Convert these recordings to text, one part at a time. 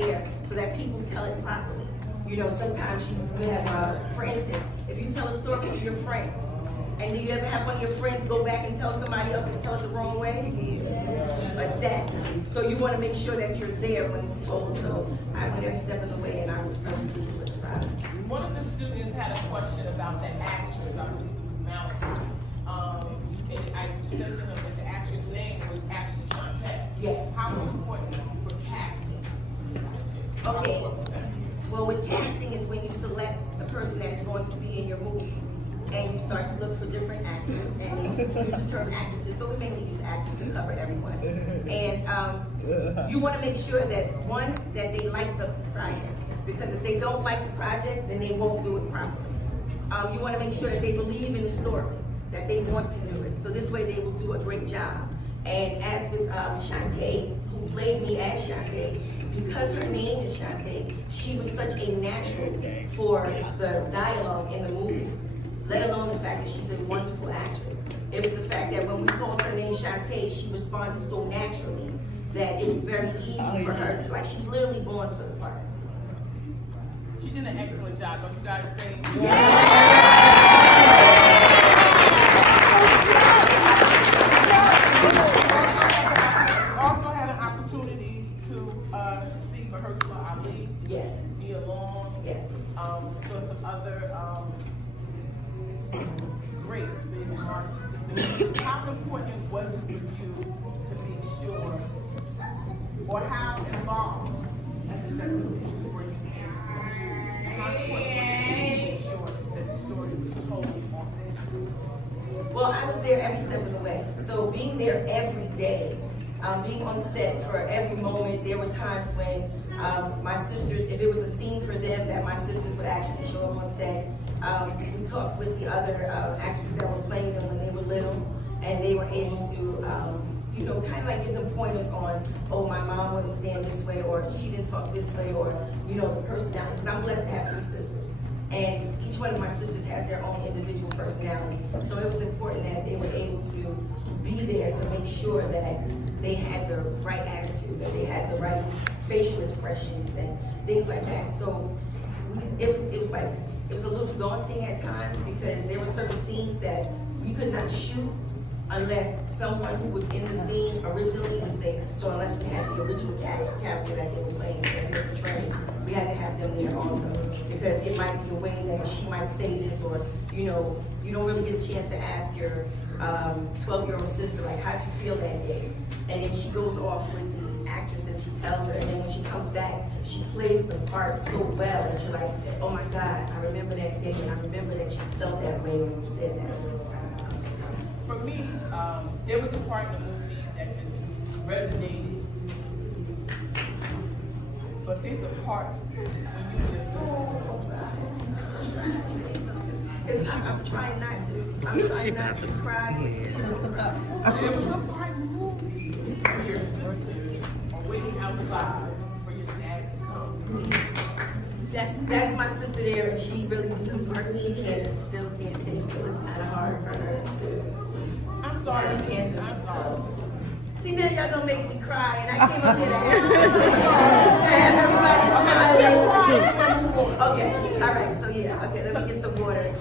there so that people tell it properly. You know, sometimes you have, for instance, if you tell a story to your friends, and do you ever have one of your friends go back and tell somebody else and tell it the wrong way? Exactly. So you want to make sure that you're there when it's told. So I went every step of the way, and I was really pleased with the product. One of the students had a question about the actress. I believe it was Malcolm. And I said to him that the actress' name was actually Shante. Yes. How important for casting? Okay. Well, with casting is when you select the person that is going to be in your movie. And you start to look for different actors, and you use the term actresses, but we mainly use actors to cover everyone. And you want to make sure that, one, that they like the project, because if they don't like the project, then they won't do it properly. You want to make sure that they believe in the story, that they want to do it, so this way they will do a great job. And as with Shante, who played me as Shante, because her name is Shante, she was such a natural for the dialogue in the movie. Let alone the fact that she's a wonderful actress. It was the fact that when we called her name Shante, she responded so naturally that it was very easy for her to, like, she's literally born for the part. She did an excellent job. Don't you guys think? Also had an opportunity to see Mahershala Ali. Yes. Be along. Yes. So some other great big artists. How important was it for you to make sure, or how involved as a secretary were you in? How important was it to make sure that the story was totally authentic? Well, I was there every step of the way. So being there every day, being on set for every moment, there were times when my sisters, if it was a scene for them, that my sisters would actually show up on set. We talked with the other actors that were playing them when they were little, and they were able to, you know, kind of like give them pointers on, oh, my mom wouldn't stand this way, or she didn't talk this way, or, you know, the personality. Because I'm blessed to have 3 sisters. And each one of my sisters has their own individual personality. So it was important that they were able to be there to make sure that they had the right attitude, that they had the right facial expressions and things like that. So it was a little daunting at times, because there were certain scenes that we could not shoot unless someone who was in the scene originally was there. So unless we had the original character that they were playing, that they were portraying, we had to have them there also, because it might be a way that she might say this, or, you know, you don't really get a chance to ask your 12-year-old sister, like, how'd you feel that day? And then she goes off with the actress and she tells her, and then when she comes back, she plays the part so well that you're like, oh my God, I remember that day, and I remember that you felt that way when you said that. For me, there was a part in the movie that just resonated. But there's a part when you just I'm trying not to. I'm trying not to cry. There was a part in the movie where your sisters are waiting outside for your dad to come. That's my sister there, and she really, some parts she still can't take, so it's kind of hard for her to. I'm sorry. I'm sorry. See, now y'all gonna make me cry, and I came up here to have everybody smiling. Okay, all right, so yeah, okay, let me get some water.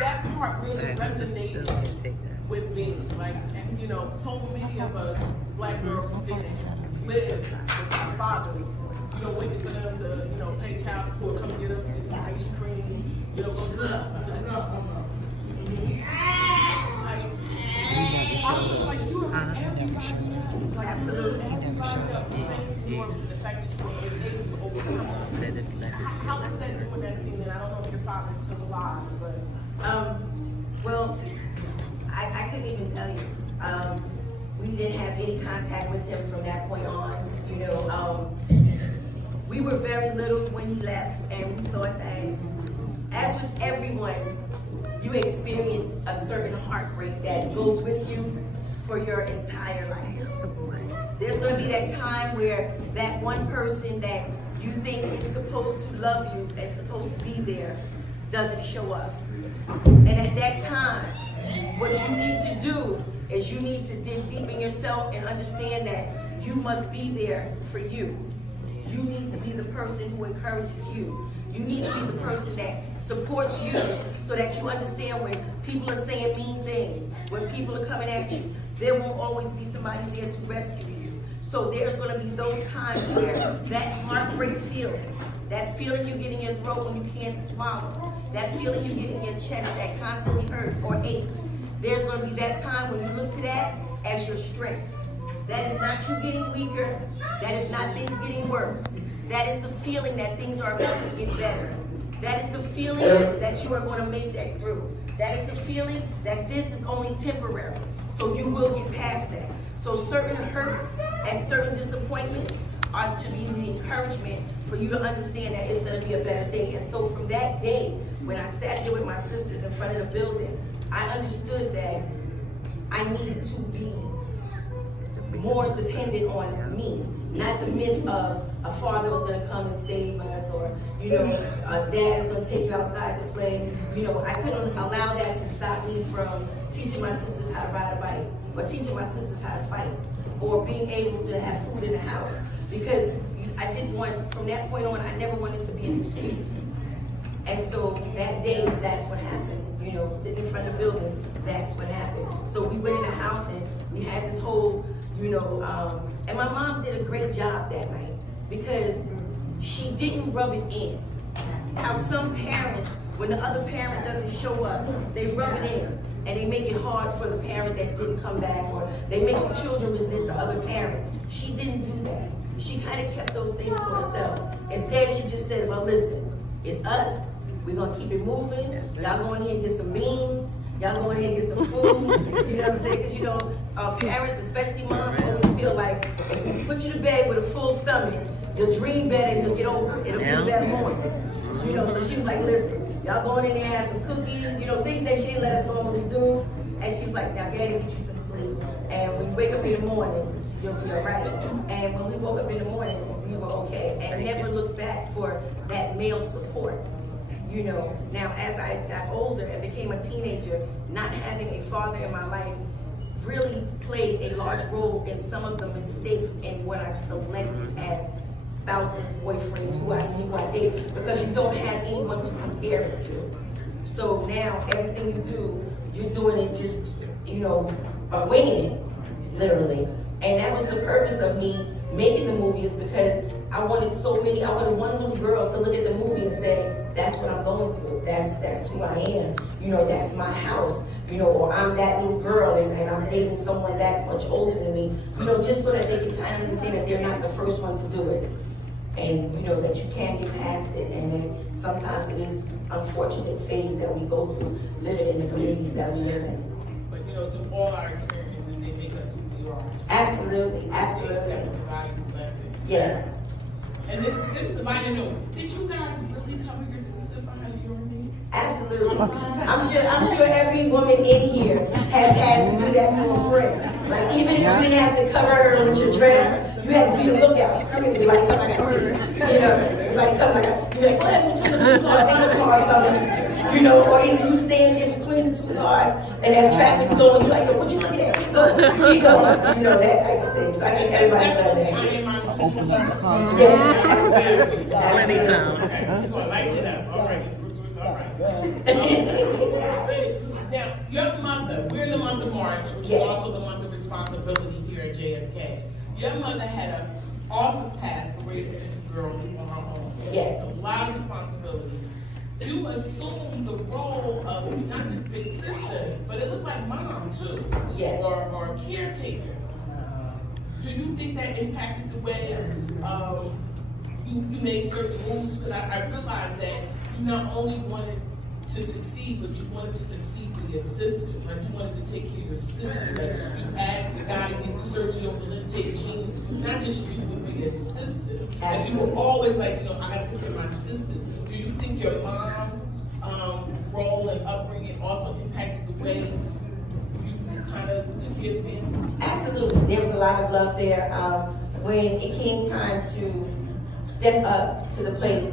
That part really resonated with me. Like, and, you know, so many of us black girls who didn't live with our father, you know, waiting for them to, you know, pay child support, come get us this ice cream, you know, go to the I was like, you are everybody. Like, absolutely. Everybody else. Thank you for the fact that you were able to overcome it. How was that doing that scene? And I don't know if your father's still alive, but. Well, I couldn't even tell you. We didn't have any contact with him from that point on. You know, we were very little when he left, and we thought that, as with everyone, you experience a certain heartbreak that goes with you for your entire life. There's going to be that time where that one person that you think is supposed to love you, that's supposed to be there, doesn't show up. And at that time, what you need to do is you need to dig deep in yourself and understand that you must be there for you. You need to person who encourages you. You need to be the person that supports you so that you understand when people are saying mean things, when people are coming at you, there won't always be somebody there to rescue you. So there's going to be those times where that heartbreak feeling, that feeling you get in your throat when you can't swallow, that feeling you get in your chest that constantly hurts or aches, there's going to be that time when you look to that as your strength. That is not you getting weaker. That is not things getting worse. That is the feeling that things are about to get better. That is the feeling that you are going to make that through. That is the feeling that this is only temporary. So you will get past that. So certain hurts and certain disappointments are to be the encouragement for you to understand that it's going to be a better day. And so from that day, when I sat there with my sisters in front of the building, I understood that I needed to be more dependent on me, not the myth of a father was going to come and save us, or a dad is going to take you outside to play. I couldn't allow that to stop me from teaching my sisters how to ride a bike, or teaching my sisters how to fight, or being able to have food in the house, because I didn't want, from that point on, I never wanted to be an excuse. And so that day, that's what happened. Sitting in front of the building, that's what happened. So we went in the house and we had this whole, and my mom did a great job that night because she didn't rub it in. How some parents, when the other parent doesn't show up, they rub it in and they make it hard for the parent that didn't come back, or they make the children resent the other parent. She didn't do that. She kind of kept those things to herself. Instead, she just said, well, listen, it's us. We're going to keep it moving. Y'all go in here and get some beans. Y'all go in here and get some food. You know what I'm saying? Because, parents, especially moms, always feel like if we put you to bed with a full stomach, you'll dream better and you'll get over it. It'll be a better morning. So she was like, listen, y'all go in there and have some cookies, things that she didn't let us normally do. And she was like, now get in and get you some sleep. And when you wake up in the morning, you'll be all right. And when we woke up in the morning, we were okay. And never looked back for that male support. Now as I got older and became a teenager, not having a father in my life really played a large role in some of the mistakes in what I've selected as spouses, boyfriends, who I see, who I date, because you don't have anyone to compare it to. So now everything you do, you're doing it just, winging it, literally. And that was the purpose of me making the movie, is because I wanted one little girl to look at the movie and say, that's what I'm going through. That's who I am. That's my house. Or I'm that little girl and I'm dating someone that much older than me. Just so that they can kind of understand that they're not the first one to do it. And that you can get past it. And then sometimes it is unfortunate phase that we go through living in the communities that we live in. But through all our experiences, they make us who we are. Absolutely, absolutely. That was a valuable lesson. Yes. And then it's divided. Did you guys really cover your sister for her to urinate? Absolutely. I'm sure every woman in here has had to do that for a friend. Like, even if you didn't have to cover her with your dress, you had to be the lookout. Everybody come like that. Everybody come like that. You're like, go ahead and between the two cars, ain't no cars coming. Or either you stand in between the two cars, and as traffic's going, you're like, what you looking at? Keep going, keep going. That type of thing. So I think everybody's done that. Open up the car. Yes, absolutely. Okay, you're going to lighten it up. All right, Ms. Bruce, all right. Now, your mother, we're in the month of March, which is also the month of responsibility here at JFK. Your mother had an awesome task of raising a girl on her own. Yes. A lot of responsibility. You assumed the role of not just big sister, but it looked like mom too. Yes. Or caretaker. Do you think that impacted the way you made certain moves? Because I realized that you not only wanted to succeed, but you wanted to succeed for your sisters. Like, you wanted to take care of your sisters. Like, you asked the guy to get the surgery over the take genes, not just for you, but for your sisters. And you were always like, I gotta take care of my sisters. Do you think your mom's role and upbringing also impacted the way you kind of took care of them? Absolutely. There was a lot of love there. When it came time to step up to the plate,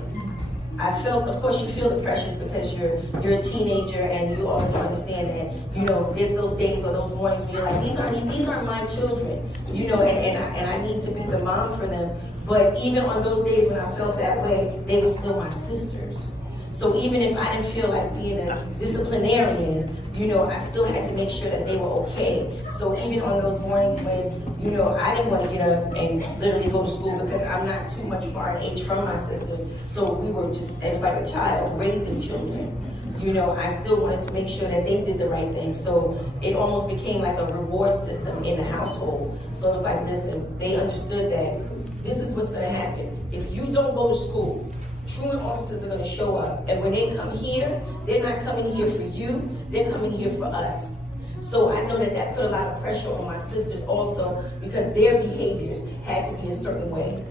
I felt, of course, you feel the pressures because you're a teenager, and you also understand that, you know, there's those days or those mornings where you're like, these aren't my children, you know, and I need to be the mom for them. But even on those days when I felt that way, they were still my sisters. So even if I didn't feel like being a disciplinarian, you know, I still had to make sure that they were okay. So even on those mornings when, you know, I didn't want to get up and literally go to school because I'm not too much far in age from my sisters. So we were just, it was like a child raising children. You know, I still wanted to make sure that they did the right thing. So it almost became like a reward system in the household. So it was like, listen, they understood that this is what's gonna happen. If you don't go to school, truant officers are going to show up, and when they come here, they're not coming here for you, they're coming here for us. So I know that that put a lot of pressure on my sisters also, because their behaviors had to be a certain way,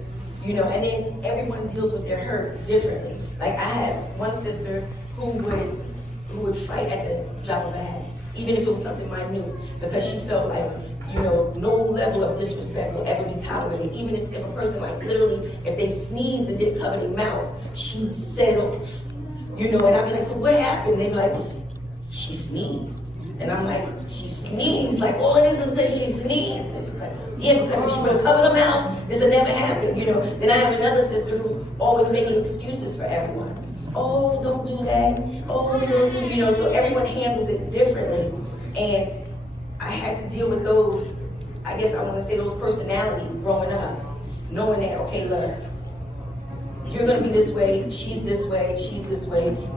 you know, and then everyone deals with their hurt differently. Like I had one sister who would fight at the drop of a hat, even if it was something minute, because she felt like, you know, no level of disrespect will ever be tolerated. Even if a person, like literally, if they sneezed and didn't cover their mouth, she'd set it off. You know, and I'd be like, so what happened? They'd be like, she sneezed. And I'm like, she sneezed? Like, all of this is because she sneezed? And she's like, yeah, because if she would have covered her mouth, this would never happen, you know. Then I have another sister who's always making excuses for everyone. Oh, don't do that. Oh, don't do, you know, so everyone handles it differently. And I had to deal with those, I guess I want to say those personalities growing up, knowing that, okay, look, you're going to be this way, she's this way,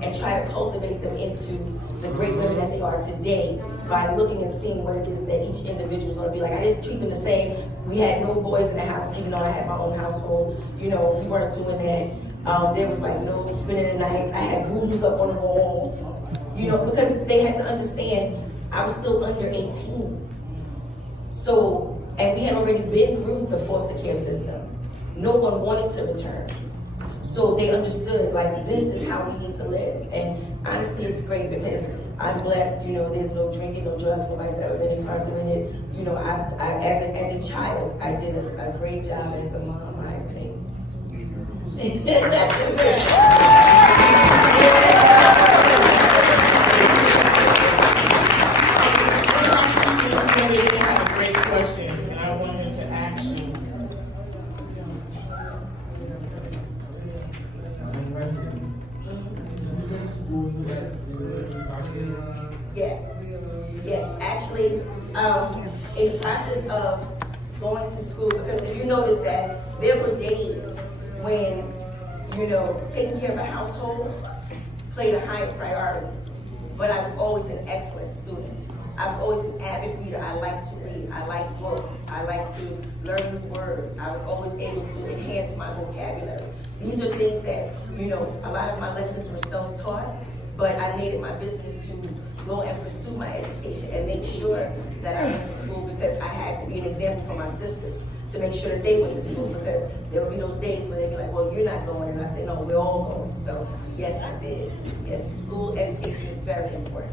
and try to cultivate them into the great women that they are today by looking and seeing what it is that each individual is going to be like. I didn't treat them the same. We had no boys in the house, even though I had my own household. You know, we weren't doing that. There was like no spending the nights. I had rules up on the wall, you know, because they had to understand I was still under 18. So, and we had already been through the foster care system. No one wanted to return. So they understood, like, this is how we need to live. And honestly, it's great because I'm blessed, you know, there's no drinking, no drugs, nobody's ever been incarcerated. You know, as a child, I did a great job as a mom, I think. I have a great question, and I want him to ask you. Yes. Actually, in the process of going to school, because if you notice that there were days when, you know, taking care of a household played a higher priority, but I was always an excellent student. I was always an avid reader. I like to read. I like books. I like to learn new words. I was always able to enhance my vocabulary. These are things that, you know, a lot of my lessons were self-taught, but I made it my business to go and pursue my education and make sure that I went to school, because I had to be an example for my sisters, to make sure that they went to school, because there would be those days where they'd be like, well, you're not going, and I say, no, we're all going. So yes, I did. Yes, school education is very important.